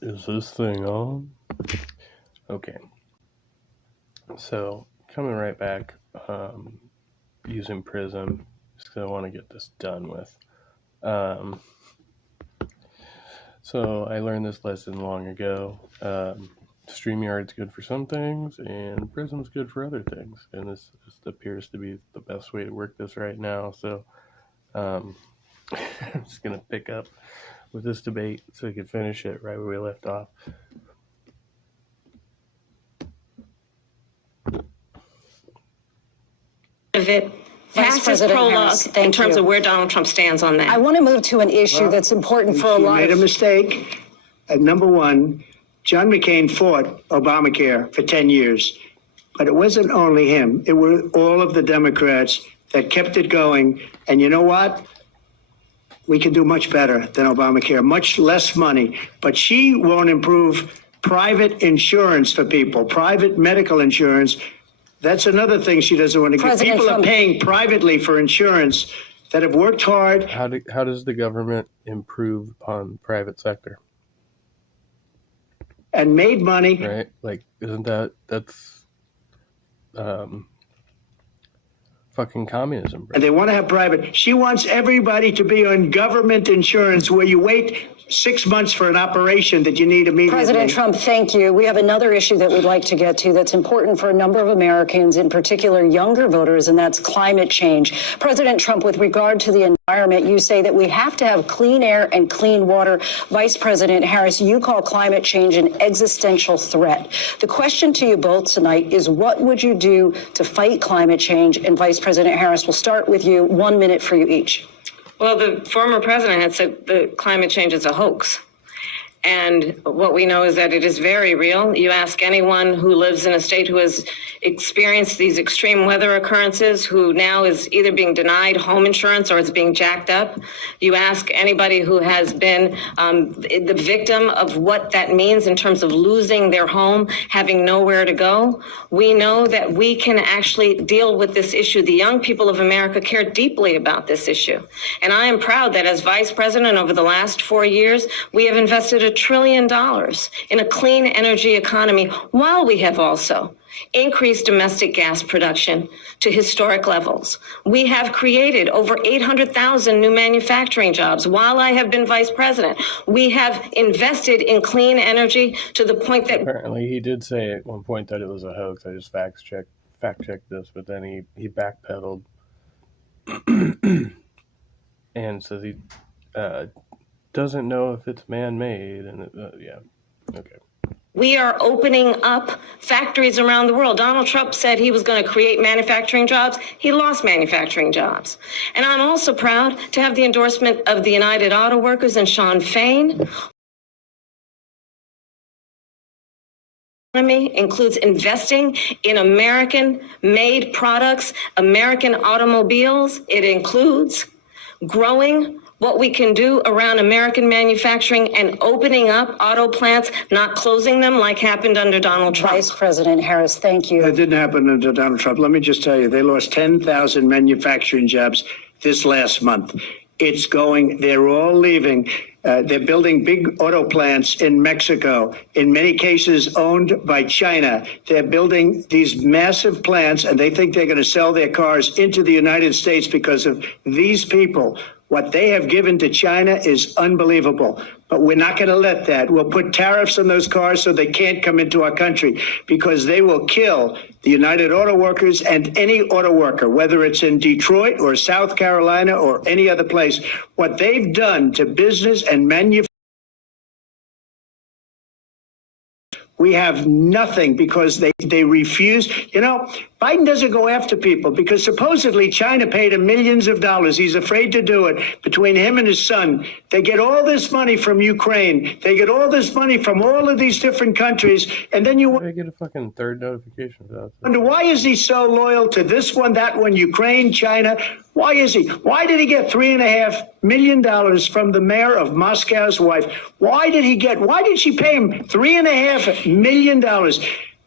Is this thing on? Okay. So, coming right back, using Prism, just because I want to get this done with. So, I learned this lesson long ago. StreamYard's good for some things, and Prism's good for other things. And this appears to be the best way to work this right now. So, I'm just going to pick up with this debate so we can finish it right where we left off. Of it passes prologue in terms of where Donald Trump stands on that. I want to move to an issue that's important for a lot of... made a mistake. Number one, John McCain fought Obamacare for 10 years. But it wasn't only him. It were all of the Democrats that kept it going. And you know what? We can do much better than Obamacare, much less money. But she won't improve private insurance for people, private medical insurance. That's another thing she doesn't want to get. People are paying privately for insurance that have worked hard. How does the government improve upon the private sector? And made money. Right? Like, isn't that's fucking communism, bro. And they want to have private. She wants everybody to be on government insurance where you wait 6 months for an operation that you need immediately. President Trump, thank you. We have another issue that we'd like to get to that's important for a number of Americans, in particular younger voters, and that's climate change. President Trump, with regard to the environment, you say that we have to have clean air and clean water. Vice President Harris, you call climate change an existential threat. The question to you both tonight is, what would you do to fight climate change? And Vice President Harris, we'll start with you. 1 minute for you each. Well, the former president had said that climate change is a hoax. And what we know is that it is very real. You ask anyone who lives in a state who has experienced these extreme weather occurrences, who now is either being denied home insurance or is being jacked up. You ask anybody who has been the victim of what that means in terms of losing their home, having nowhere to go. We know that we can actually deal with this issue. The young people of America care deeply about this issue. And I am proud that as vice president over the last 4 years, we have invested $1 trillion in a clean energy economy, while we have also increased domestic gas production to historic levels. We have created over 800,000 new manufacturing jobs while I have been vice president. We have invested in clean energy to the point that... Apparently he did say at one point that it was a hoax. I just fact checked this, but then he backpedaled and says he doesn't know if it's man-made, and yeah, okay. We are opening up factories around the world. Donald Trump said he was going to create manufacturing jobs. He lost manufacturing jobs. And I'm also proud to have the endorsement of the United Auto Workers and Sean Fain. Includes investing in American-made products, American automobiles. It includes growing what we can do around American manufacturing and opening up auto plants, not closing them like happened under Donald Trump. Vice President Harris, thank you. That didn't happen under Donald Trump. Let me just tell you, they lost 10,000 manufacturing jobs this last month. It's going, they're all leaving. They're building big auto plants in Mexico, in many cases owned by China. They're building these massive plants, and they think they're going to sell their cars into the United States because of these people. What they have given to China is unbelievable, but we're not going to let that. We'll put tariffs on those cars so they can't come into our country, because they will kill the United Auto Workers and any auto worker, whether it's in Detroit or South Carolina or any other place. What they've done to business and manufacturing, we have nothing, because they refuse. You know, Biden doesn't go after people because supposedly China paid him millions of dollars. He's afraid to do it. Between him and his son, they get all this money from Ukraine. They get all this money from all of these different countries. And then you I get a fucking third notification for that. wonder, why is he so loyal to this one, that one, Ukraine, China? Why is he? Why did he get $3.5 million from the mayor of Moscow's wife? Why did she pay him $3.5 million?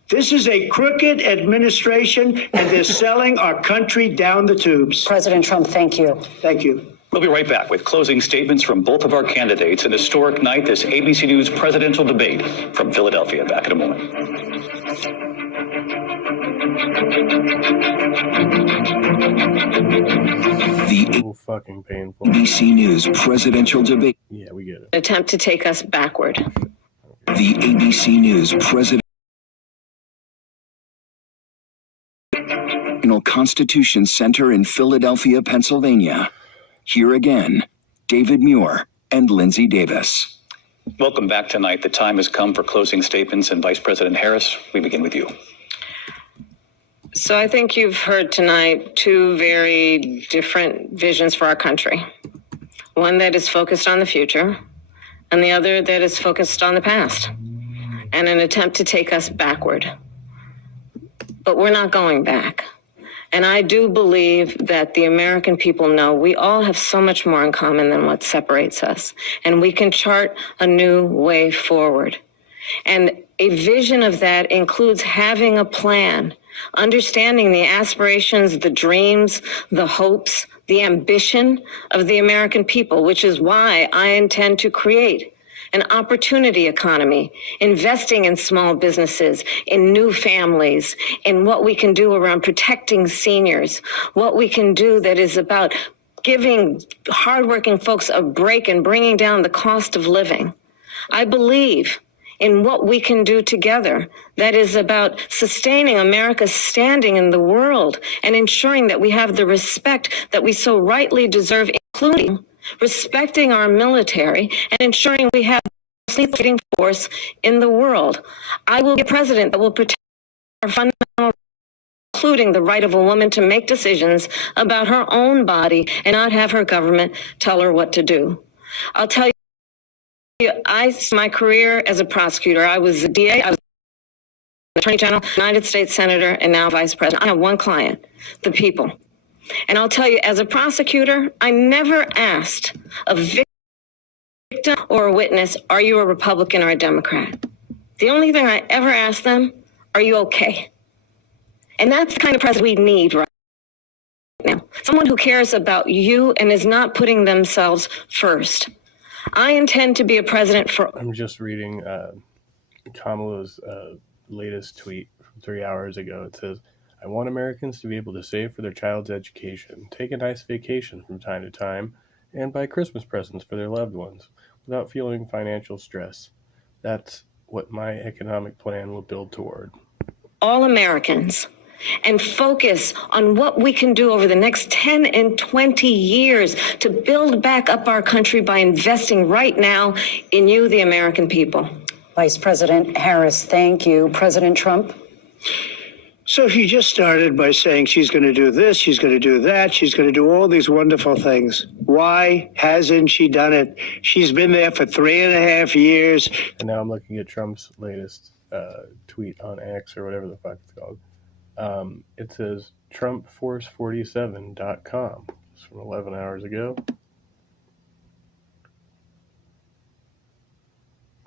This is a crooked administration, and they're selling our country down the tubes. President Trump, thank you. Thank you. We'll be right back with closing statements from both of our candidates. An historic night, this ABC News presidential debate from Philadelphia. Back in a moment. The fucking painful. ABC News presidential debate. Yeah, we get it. Attempt to take us backward. The ABC News presidential Constitution Center in Philadelphia, Pennsylvania. Here again, David Muir and Lindsay Davis. Welcome back tonight. The time has come for closing statements, and Vice President Harris, we begin with you. So I think you've heard tonight two very different visions for our country. One that is focused on the future, and the other that is focused on the past, and an attempt to take us backward. But we're not going back. And I do believe that the American people know we all have so much more in common than what separates us. And we can chart a new way forward. And a vision of that includes having a plan, understanding the aspirations, the dreams, the hopes, the ambition of the American people, which is why I intend to create an opportunity economy, investing in small businesses, in new families, in what we can do around protecting seniors, what we can do that is about giving hardworking folks a break and bringing down the cost of living. I believe in what we can do together that is about sustaining America's standing in the world and ensuring that we have the respect that we so rightly deserve, including respecting our military and ensuring we have the leading force in the world. I will be a president that will protect our fundamental, including the right of a woman to make decisions about her own body and not have her government tell her what to do. I'll tell you, my career as a prosecutor, I was a DA, I was Attorney General, United States Senator, and now Vice President. I have one client, the people. And I'll tell you, as a prosecutor, I never asked a victim or a witness, are you a Republican or a Democrat? The only thing I ever asked them, are you okay? And that's the kind of president we need right now. Someone who cares about you and is not putting themselves first. I intend to be a president for... I'm just reading Kamala's latest tweet from 3 hours ago. It says, I want Americans to be able to save for their child's education, take a nice vacation from time to time, and buy Christmas presents for their loved ones without feeling financial stress. That's what my economic plan will build toward. All Americans, and focus on what we can do over the next 10 and 20 years to build back up our country by investing right now in you, the American people. Vice President Harris, thank you. President Trump? So she just started by saying she's going to do this, she's going to do that, she's going to do all these wonderful things. Why hasn't she done it? She's been there for 3.5 years. And now I'm looking at Trump's latest tweet on X or whatever the fuck it's called. It says TrumpForce47.com. It's from 11 hours ago.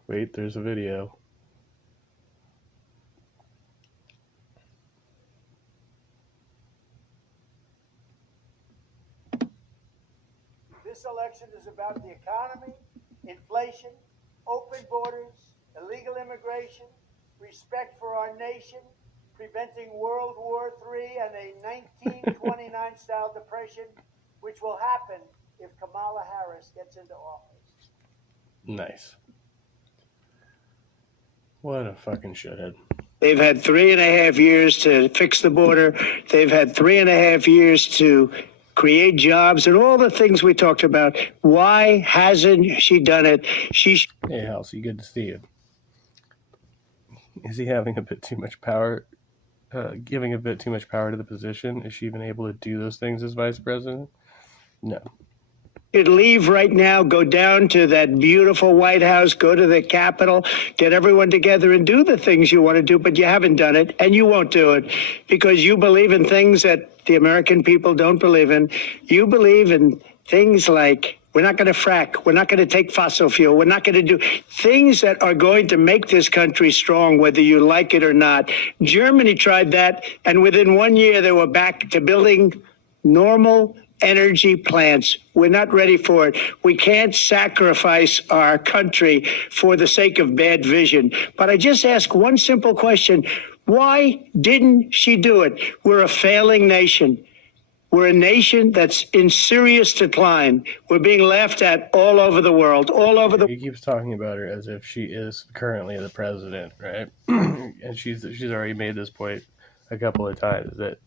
Wait, there's a video. This election is about the economy, inflation, open borders, illegal immigration, respect for our nation, preventing World War III and a 1929-style depression, which will happen if Kamala Harris gets into office. Nice. What a fucking shithead. They've had 3.5 years to fix the border. They've had 3.5 years to create jobs and all the things we talked about. Why hasn't she done it? Hey, Halsey, good to see you. Is he having a bit too much power, giving a bit too much power to the position? Is she even able to do those things as vice president? No. Should leave right now, go down to that beautiful White House, go to the Capitol, get everyone together and do the things you want to do, but you haven't done it and you won't do it because you believe in things that the American people don't believe in. You believe in things like we're not going to frack, we're not going to take fossil fuel, we're not going to do things that are going to make this country strong, whether you like it or not. Germany tried that, and within 1 year they were back to building normal energy plants. We're not ready for it. We can't sacrifice our country for the sake of bad vision. But I just ask one simple question. Why didn't she do it? We're a failing nation. We're a nation that's in serious decline. We're being laughed at all over the world, all over the... He keeps talking about her as if she is currently the president, right? And she's already made this point a couple of times that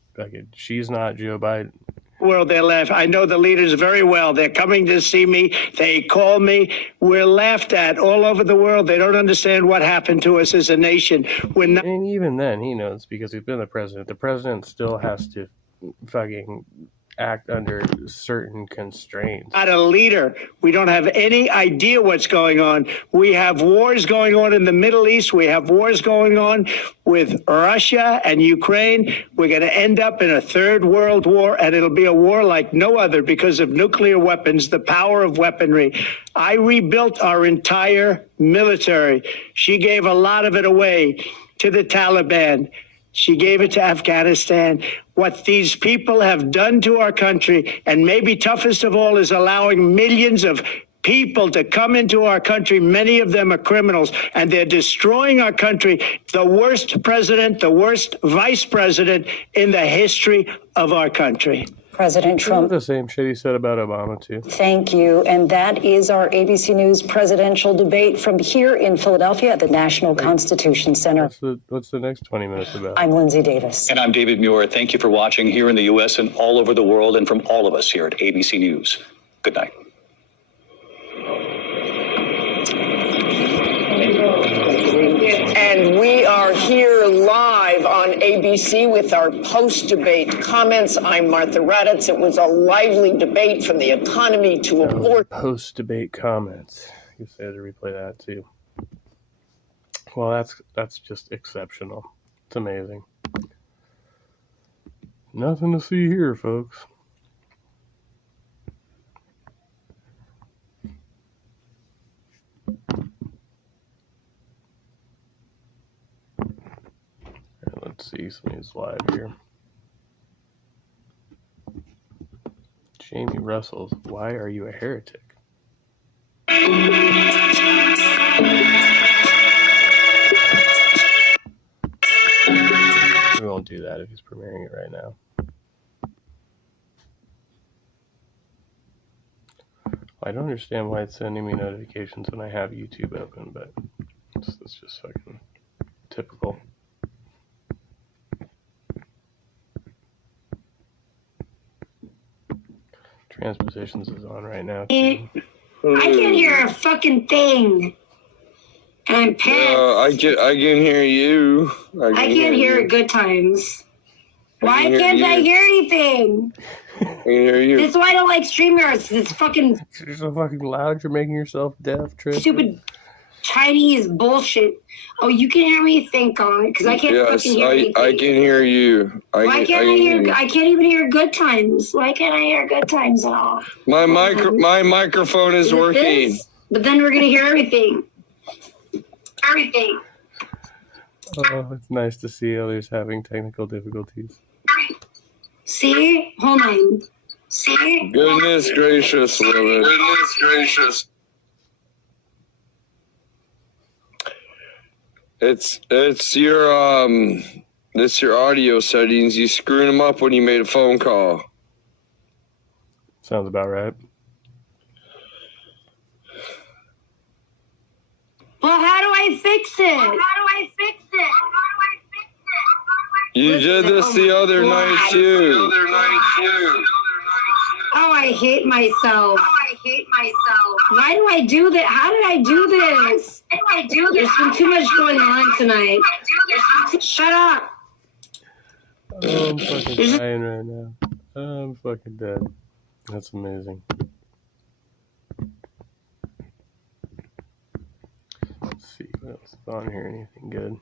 she's not Joe Biden. World, they laugh. I know the leaders very well. They're coming to see me. They call me. We're laughed at all over the world. They don't understand what happened to us as a nation. We're not... And even then, he knows because he's been the president. The president still has to fucking act under certain constraints. Not a leader. We don't have any idea what's going on. We have wars going on in the Middle East. We have wars going on with Russia and Ukraine. We're going to end up in a third world war, and it'll be a war like no other because of nuclear weapons, the power of weaponry. I rebuilt our entire military. She gave a lot of it away to the Taliban. She gave it to Afghanistan. What these people have done to our country, and maybe toughest of all, is allowing millions of people to come into our country. Many of them are criminals, and they're destroying our country. The worst president, the worst vice president in the history of our country. President Trump. The same shit he said about Obama, too. Thank you. And that is our ABC News presidential debate from here in Philadelphia at the National Constitution Center. What's the next 20 minutes about? I'm Lindsay Davis. And I'm David Muir. Thank you for watching here in the U.S. and all over the world, and from all of us here at ABC News. Good night. And we are here live on ABC with our post-debate comments. I'm Martha Raddatz. It was a lively debate from the economy to abortion. Post-debate comments. I guess I had to replay that too. Well, that's just exceptional. It's amazing. Nothing to see here, folks. Let's see somebody's live here. Jamie Russell's Why Are You a Heretic? We won't do that if he's premiering it right now. I don't understand why it's sending me notifications when I have YouTube open, but it's just fucking typical. Transpositions is on right now. I can't hear a fucking thing. And I'm pissed. I can hear you. I can't hear at good times. Why can't I hear anything? I can hear you. This is why I don't like StreamYards. It's fucking... You're so fucking loud, you're making yourself deaf, Trish. Stupid Chinese bullshit. Oh, you can hear me? Thank God. Because I can't fucking hear anything. I can hear you. Why can't I hear... I can't even hear good times. Why can't I hear good times at all? My microphone is working. This? But then we're going to hear everything. Everything. Oh, it's nice to see others having technical difficulties. See? Hold on. See? Goodness gracious, woman. Goodness gracious. It's your audio settings. You screwed them up when you made a phone call. Sounds about right. Well, how do I fix it? You did this the other night too. Oh, I hate myself. Why do I do that? How did I do this? There's been too much going on tonight. Shut up. Oh, I'm fucking dying right now. I'm fucking dead. That's amazing. Let's see what else is on here. Anything good?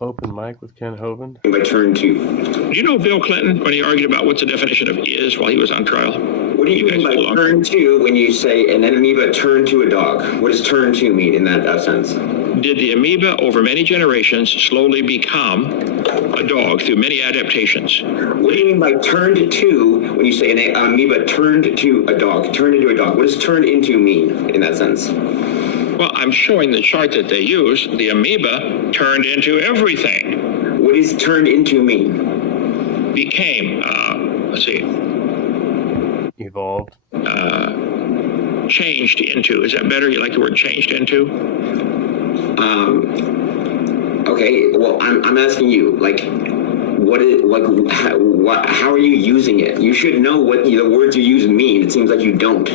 Open mic with Ken Hovind. By turn two. Do you know Bill Clinton, when he argued about what's the definition of is while he was on trial? What do you mean by turn two when you say an enemy but turn to a dog? What does turn to mean in that sense? did the amoeba over many generations slowly become a dog through many adaptations. What do you mean by turned to, when you say an amoeba turned to a dog, turned into a dog? What does turned into mean in that sense? Well, I'm showing the chart that they use. The amoeba turned into everything. What does turned into mean? Became, let's see. Evolved. Changed into. Is that better? You like the word changed into? Okay, well, I'm asking you, like, how are you using it? You should know what the words you use mean. It seems like you don't.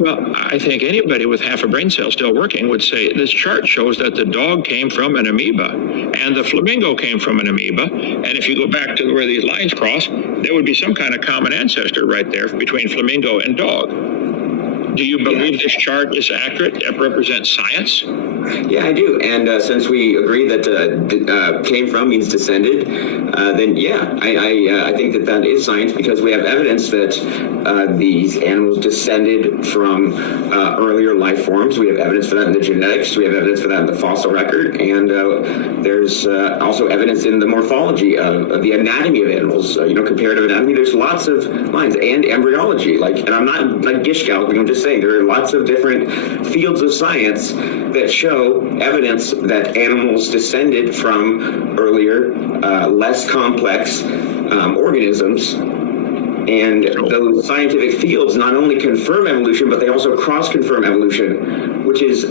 Well, I think anybody with half a brain cell still working would say this chart shows that the dog came from an amoeba and the flamingo came from an amoeba. And if you go back to where these lines cross, there would be some kind of common ancestor right there between flamingo and dog. Do you believe this chart is accurate? It represents science? Yeah, I do. And since we agree that came from means descended, then yeah, I think that is science because we have evidence that these animals descended from earlier life forms. We have evidence for that in the genetics. We have evidence for that in the fossil record. And there's also evidence in the morphology of the anatomy of animals, comparative anatomy. There's lots of lines and embryology. And I'm not like Gishgal, I'm just saying there are lots of different fields of science that show evidence that animals descended from earlier, less complex organisms. And those scientific fields not only confirm evolution, but they also cross-confirm evolution, which is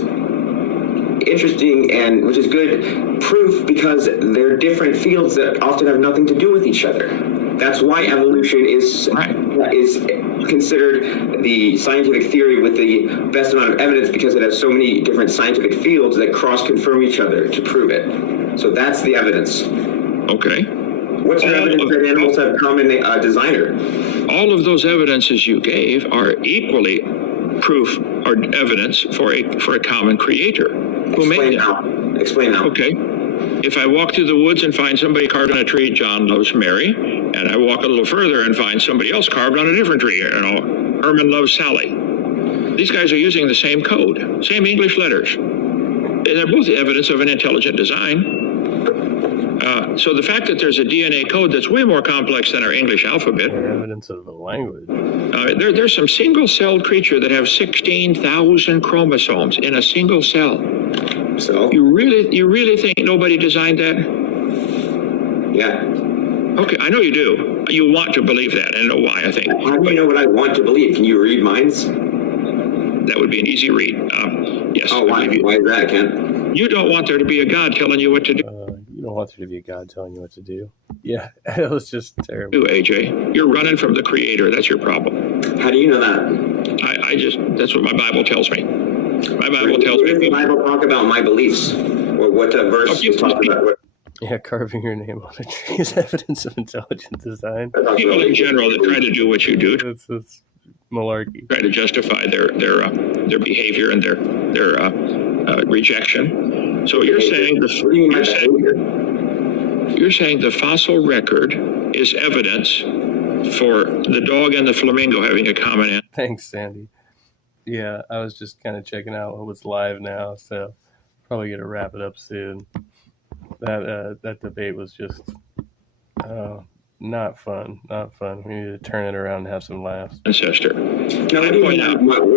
interesting and which is good proof because they're different fields that often have nothing to do with each other. That's why evolution is considered the scientific theory with the best amount of evidence because it has so many different scientific fields that cross-confirm each other to prove it. So that's the evidence. Okay. What's your evidence that animals have common designer? All of those evidences you gave are equally proof or evidence for a common creator. Who made it? Explain how. Okay. If I walk through the woods and find somebody carved on a tree, John loves Mary, and I walk a little further and find somebody else carved on a different tree, Herman loves Sally. These guys are using the same code, same English letters. And they're both evidence of an intelligent design. So the fact that there's a DNA code that's way more complex than our English alphabet. Evidence of the language. There's some single-celled creature that have 16,000 chromosomes in a single cell. So? You really think nobody designed that? Yeah. Okay, I know you do. You want to believe that, and know why, I think. How do you know what I want to believe? Can you read minds? That would be an easy read. Yes. Oh, why is that, Ken? You don't want there to be a God telling you what to do. You don't want there to be a God telling you what to do. Yeah, it was just terrible. AJ, you're running from the Creator. That's your problem. How do you know that? That's what my Bible tells me. My Bible tells me. Does the Bible talk about my beliefs? Or what verse is talking about? Yeah, carving your name on a tree is evidence of intelligent design. People in general that try to do what you do. It's malarkey. Try to justify their behavior and their rejection. So you're saying the fossil record is evidence for the dog and the flamingo having a common ancestor. Thanks, Sandy. Yeah, I was just kind of checking out what was live now, so probably gonna wrap it up soon. That debate was just not fun. We need to turn it around and have some laughs. Ancestor. Now, what do you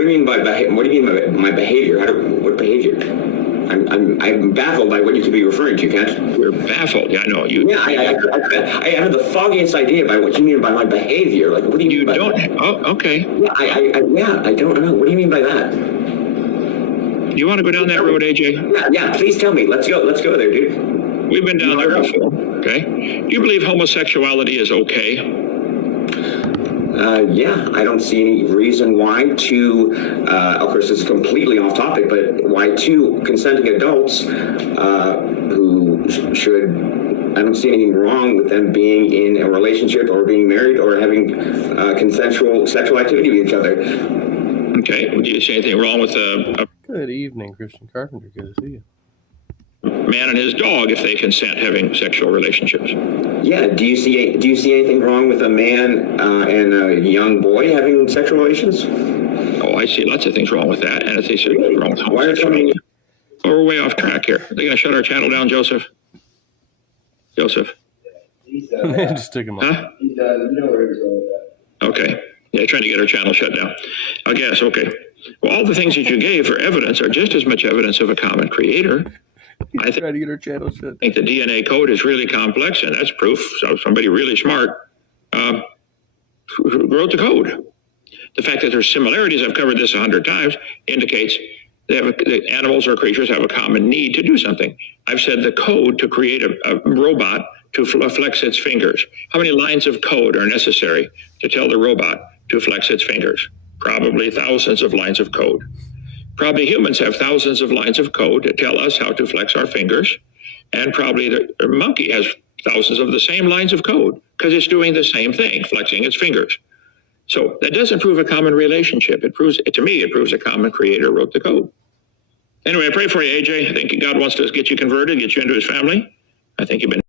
mean by my behavior? What behavior? I'm baffled by what you could be referring to, Kent. You're baffled. Yeah, I know. I have the foggiest idea by what you mean by my behavior. Like, what do you mean by that? Oh, okay. Yeah, I don't know. What do you mean by that? You want to go down that road, AJ? Yeah, please tell me. Let's go there, dude. We've been down there before. Okay. Do you believe homosexuality is okay? Yeah, I don't see any reason why of course this is completely off topic, but why two consenting adults who I don't see anything wrong with them being in a relationship or being married or having consensual sexual activity with each other. Okay, do you see anything wrong with Good evening, Christian Carpenter. Good to see you. Man and his dog if they consent having sexual relationships? Yeah. Do you see anything wrong with a man and a young boy having sexual relations? Oh, I see lots of things wrong with that, and if they see wrong with homosexuality. Oh, we're way off track here. Are they going to shut our channel down, Joseph? Joseph? Just took him off. Huh? Okay. Yeah, trying to get our channel shut down. I guess, okay. Well, all the things that you gave for evidence are just as much evidence of a common creator. I trying to get our channel shut. think the DNA code is really complex, and that's proof. So somebody really smart wrote the code. The fact that there's similarities, I've covered this 100 times, indicates that animals or creatures have a common need to do something. I've said the code to create a robot to flex its fingers. How many lines of code are necessary to tell the robot to flex its fingers? Probably thousands of lines of code. Probably humans have thousands of lines of code to tell us how to flex our fingers. And probably the monkey has thousands of the same lines of code because it's doing the same thing, flexing its fingers. So that doesn't prove a common relationship. It proves, to me, it proves a common creator wrote the code. Anyway, I pray for you, AJ. I think God wants to get you converted, get you into his family. I think you've been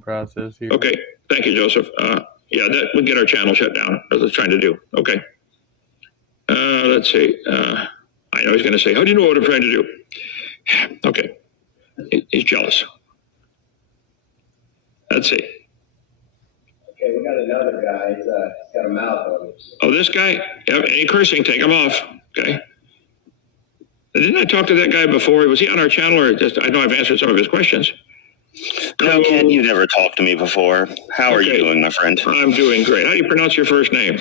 process here. Okay, thank you, Joseph. Yeah, that would get our channel shut down, as it's trying to do. Okay. Let's see. I know he's going to say, how do you know what I'm trying to do? Okay. He's jealous. Let's see. Okay, we got another guy. He's got a mouth on him. Oh, this guy? Yeah, any cursing, take him off. Okay. Didn't I talk to that guy before? Was he on our channel, or just, I know I've answered some of his questions. No, Ken, you never talked to me before. How are you doing, my friend? I'm doing great. How do you pronounce your first name?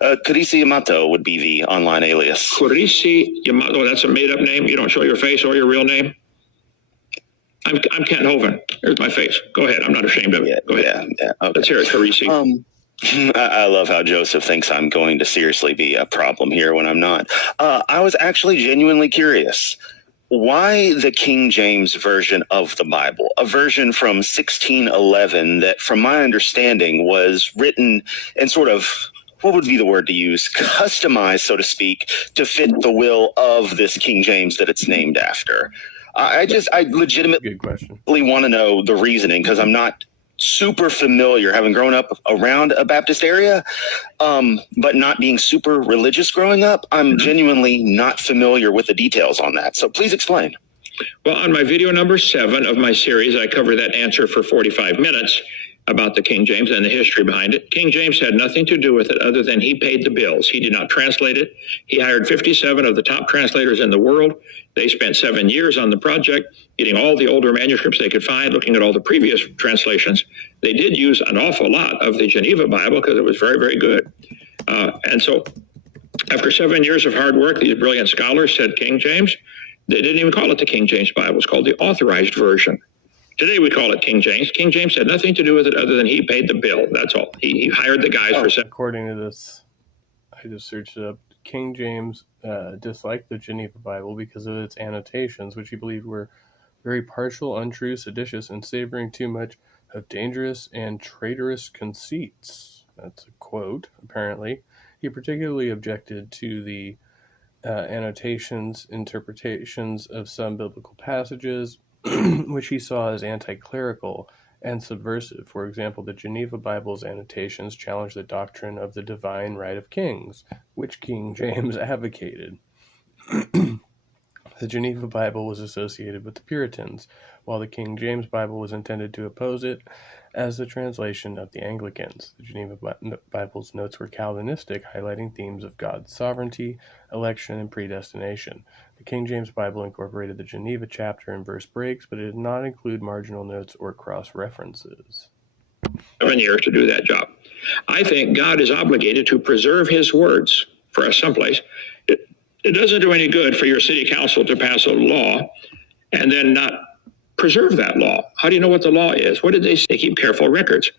Kurisi Yamato would be the online alias. Kurisi Yamato, that's a made-up name? You don't show your face or your real name? I'm Kent Hovind. There's my face. Go ahead. I'm not ashamed of it. Go ahead. Yeah, okay. Let's hear it, Kurisi. I love how Joseph thinks I'm going to seriously be a problem here when I'm not. I was actually genuinely curious. Why the King James version of the Bible, a version from 1611 that, from my understanding, was written and sort of, what would be the word to use, customized, so to speak, to fit the will of this King James that it's named after? I legitimately want to know the reasoning, because I'm not super familiar, having grown up around a Baptist area, but not being super religious growing up. I'm genuinely not familiar with the details on that. So please explain. Well, on my video number 7 of my series, I cover that answer for 45 minutes about the King James and the history behind it. King James had nothing to do with it other than he paid the bills. He did not translate it. He hired 57 of the top translators in the world. They spent 7 years on the project, getting all the older manuscripts they could find, looking at all the previous translations. They did use an awful lot of the Geneva Bible because it was very, very good. And so after 7 years of hard work, these brilliant scholars said King James. They didn't even call it the King James Bible. It's called the Authorized Version. Today we call it King James. King James had nothing to do with it other than he paid the bill. That's all. He hired the guys for. According to this, I just searched it up. King James disliked the Geneva Bible because of its annotations, which he believed were very partial, untrue, seditious, and savoring too much of dangerous and traitorous conceits. That's a quote, apparently. He particularly objected to the annotations, interpretations of some biblical passages, which he saw as anti-clerical and subversive. For example, the Geneva Bible's annotations challenged the doctrine of the divine right of kings, which King James advocated. The Geneva Bible was associated with the Puritans, while the King James Bible was intended to oppose it as the translation of the Anglicans. The Geneva Bible's notes were Calvinistic, highlighting themes of God's sovereignty, election, and predestination. The King James Bible incorporated the Geneva chapter and verse breaks, but it did not include marginal notes or cross-references. 7 years to do that job. I think God is obligated to preserve his words for us someplace. It doesn't do any good for your city council to pass a law and then not preserve that law. How do you know what the law is? What did they say? They keep careful records.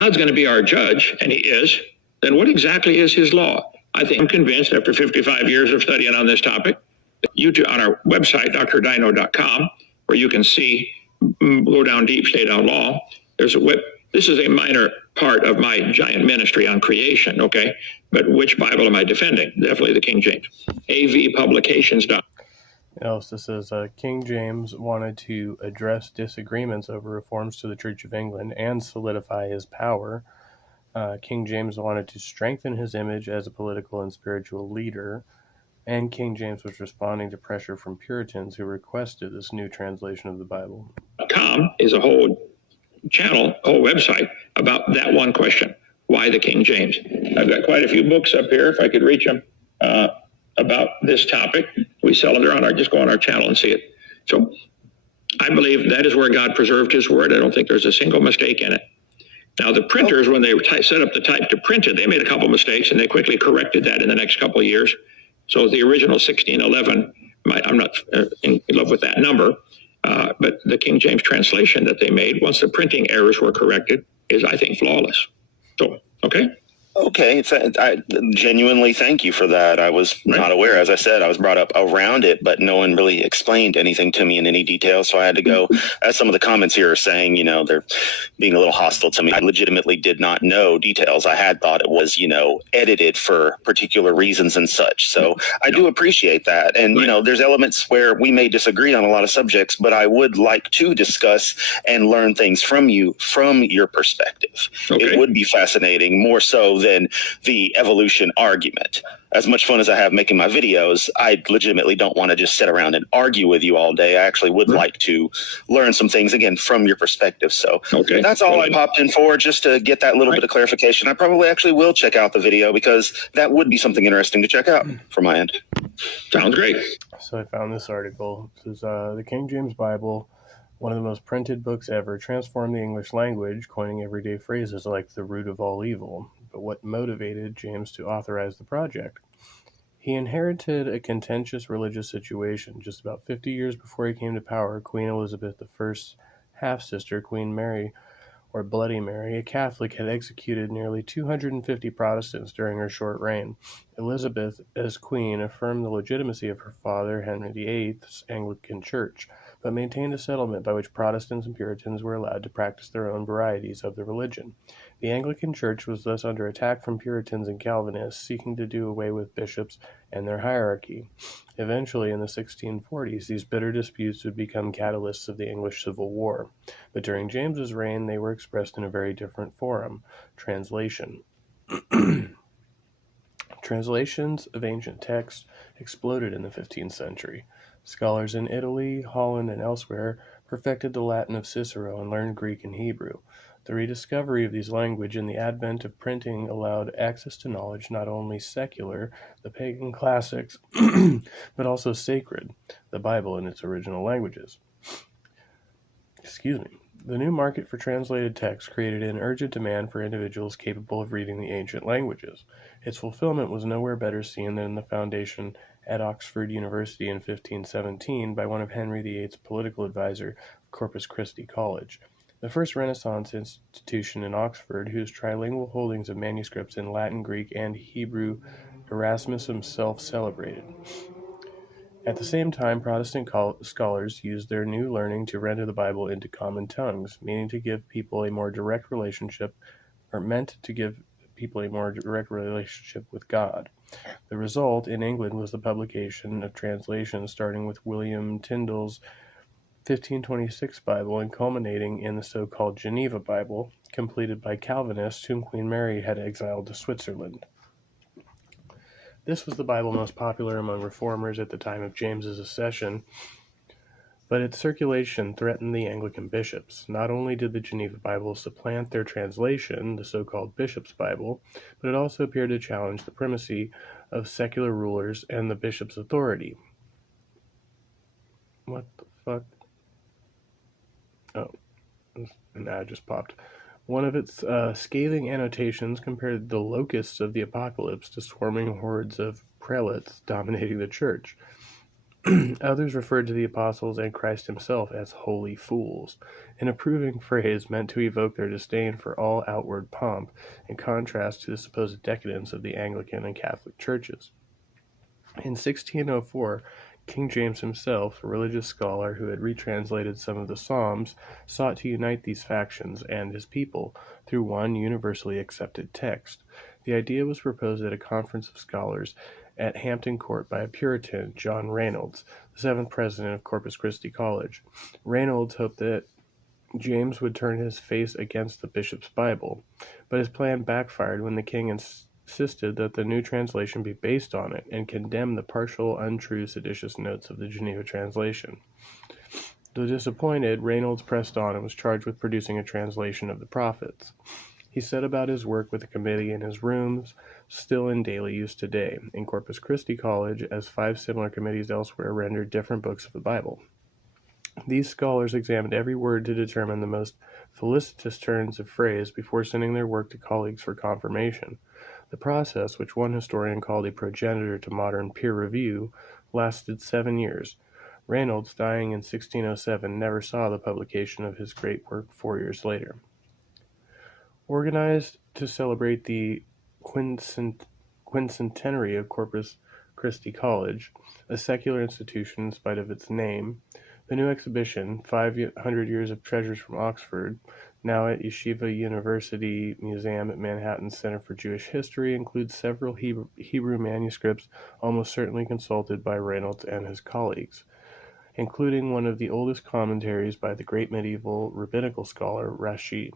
God's going to be our judge, and he is. Then what exactly is his law? I'm convinced after 55 years of studying on this topic, YouTube, on our website, drdino.com, where you can see, go down deep, stay down law. There's a web. This is a minor part of my giant ministry on creation, okay? But which Bible am I defending? Definitely the King James. avpublications.com. It also says King James wanted to address disagreements over reforms to the Church of England and solidify his power. King James wanted to strengthen his image as a political and spiritual leader, and King James was responding to pressure from Puritans who requested this new translation of the Bible. .com is a whole channel, whole website about that one question: why the King James? I've got quite a few books up here, if I could reach them, about this topic. We sell them there just go on our channel and see it. So I believe that is where God preserved his word. I don't think there's a single mistake in it. Now, the printers, when they set up the type to print it, they made a couple mistakes, and they quickly corrected that in the next couple of years. So the original 1611, I'm not in love with that number, but the King James translation that they made, once the printing errors were corrected, is, I think, flawless. So, okay? Okay, I genuinely thank you for that. I was not aware. As I said, I was brought up around it, but no one really explained anything to me in any detail. So I had to go, as some of the comments here are saying, they're being a little hostile to me. I legitimately did not know details. I had thought it was, edited for particular reasons and such. So I do appreciate that. And, there's elements where we may disagree on a lot of subjects, but I would like to discuss and learn things from you, from your perspective. Okay. It would be fascinating, more so than the evolution argument. As much fun as I have making my videos, I legitimately don't want to just sit around and argue with you all day. I actually would like to learn some things, again, from your perspective. So that's all I popped in for, just to get that little bit of clarification. I probably actually will check out the video, because that would be something interesting to check out from my end. Sounds great. So I found this article. It says, the King James Bible, one of the most printed books ever, transformed the English language, coining everyday phrases like the root of all evil. But what motivated James to authorize the project? He inherited a contentious religious situation. Just about 50 years before he came to power, Queen Elizabeth I's half-sister, Queen Mary, or Bloody Mary, a Catholic, had executed nearly 250 Protestants during her short reign. Elizabeth, as queen, affirmed the legitimacy of her father, Henry VIII's Anglican Church, but maintained a settlement by which Protestants and Puritans were allowed to practice their own varieties of the religion. The Anglican Church was thus under attack from Puritans and Calvinists seeking to do away with bishops and their hierarchy. Eventually, in the 1640s, these bitter disputes would become catalysts of the English Civil War. But during James's reign, they were expressed in a very different forum: translation. Translations of ancient texts exploded in the 15th century. Scholars in Italy, Holland, and elsewhere perfected the Latin of Cicero and learned Greek and Hebrew. The rediscovery of these languages and the advent of printing allowed access to knowledge not only secular, the pagan classics, but also sacred, the Bible in its original languages. The new market for translated text created an urgent demand for individuals capable of reading the ancient languages. Its fulfillment was nowhere better seen than in the foundation at Oxford University in 1517 by one of Henry VIII's political advisor, Corpus Christi College, the first Renaissance institution in Oxford, whose trilingual holdings of manuscripts in Latin, Greek, and Hebrew Erasmus himself celebrated. At the same time, Protestant scholars used their new learning to render the Bible into common tongues, meaning to give people a more direct relationship, or meant to give people a more direct relationship with God. The result in England was the publication of translations starting with William Tyndale's 1526 Bible and culminating in the so-called Geneva Bible, completed by Calvinists whom Queen Mary had exiled to Switzerland. This was the Bible most popular among reformers at the time of James's accession, but its circulation threatened the Anglican bishops. Not only did the Geneva Bible supplant their translation, the so-called Bishop's Bible, but it also appeared to challenge the primacy of secular rulers and the bishop's authority. What the fuck? Oh, an ad just popped. One of its scathing annotations compared the locusts of the apocalypse to swarming hordes of prelates dominating the church. Others referred to the apostles and Christ himself as holy fools, an approving phrase meant to evoke their disdain for all outward pomp, in contrast to the supposed decadence of the Anglican and Catholic churches. In 1604, King James himself, a religious scholar who had retranslated some of the Psalms, sought to unite these factions and his people through one universally accepted text. The idea was proposed at a conference of scholars at Hampton Court by a Puritan, John Reynolds, the seventh president of Corpus Christi College. Reynolds hoped that James would turn his face against the bishop's Bible, but his plan backfired when the king insisted that the new translation be based on it and condemned the partial, untrue, seditious notes of the Geneva translation. Though disappointed, Reynolds pressed on and was charged with producing a translation of the prophets. He set about his work with a committee in his rooms, still in daily use today, in Corpus Christi College, as 5 similar committees elsewhere rendered different books of the Bible. These scholars examined every word to determine the most felicitous turns of phrase before sending their work to colleagues for confirmation. The process, which one historian called a progenitor to modern peer review, lasted 7 years. Reynolds, dying in 1607, never saw the publication of his great work 4 years later. Organized to celebrate the quincentenary of Corpus Christi College, a secular institution in spite of its name, the new exhibition, 500 Years of Treasures from Oxford, now at Yeshiva University Museum at Manhattan Center for Jewish History, includes several Hebrew manuscripts almost certainly consulted by Reynolds and his colleagues, including one of the oldest commentaries by the great medieval rabbinical scholar Rashi.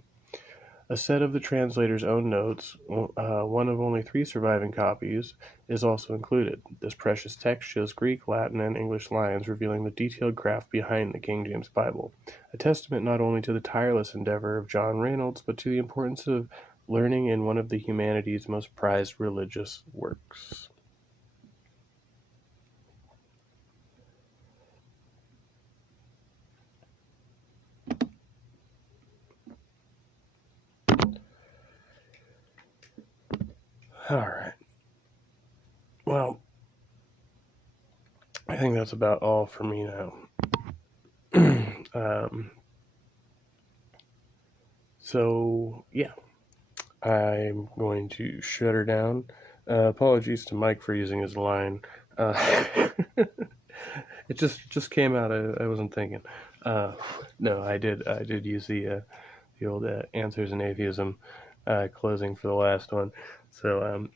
A set of the translator's own notes, one of only 3 surviving copies, is also included. This precious text shows Greek, Latin, and English lines revealing the detailed craft behind the King James Bible, a testament not only to the tireless endeavor of John Reynolds, but to the importance of learning in one of the humanity's most prized religious works. All right. Well, I think that's about all for me now. So, yeah, I'm going to shut her down. Apologies to Mike for using his line. It just came out. I wasn't thinking. No, I did use the old Answers in Atheism closing for the last one. So,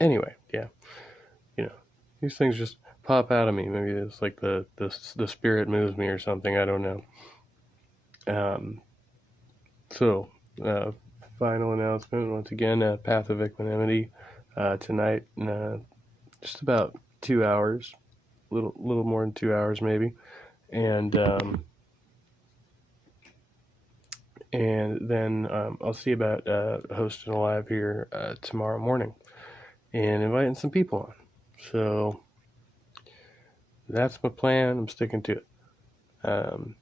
anyway, yeah, these things just pop out of me. Maybe it's like the spirit moves me or something. I don't know. So, final announcement once again. Path of Equanimity tonight in just about 2 hours, little more than 2 hours maybe, and then I'll see about hosting a live here tomorrow morning and inviting some people on. So that's my plan. I'm sticking to it. All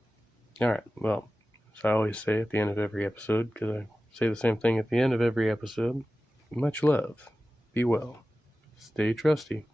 right. Well, as I always say at the end of every episode, because I say the same thing at the end of every episode, much love. Be well. Stay trusty.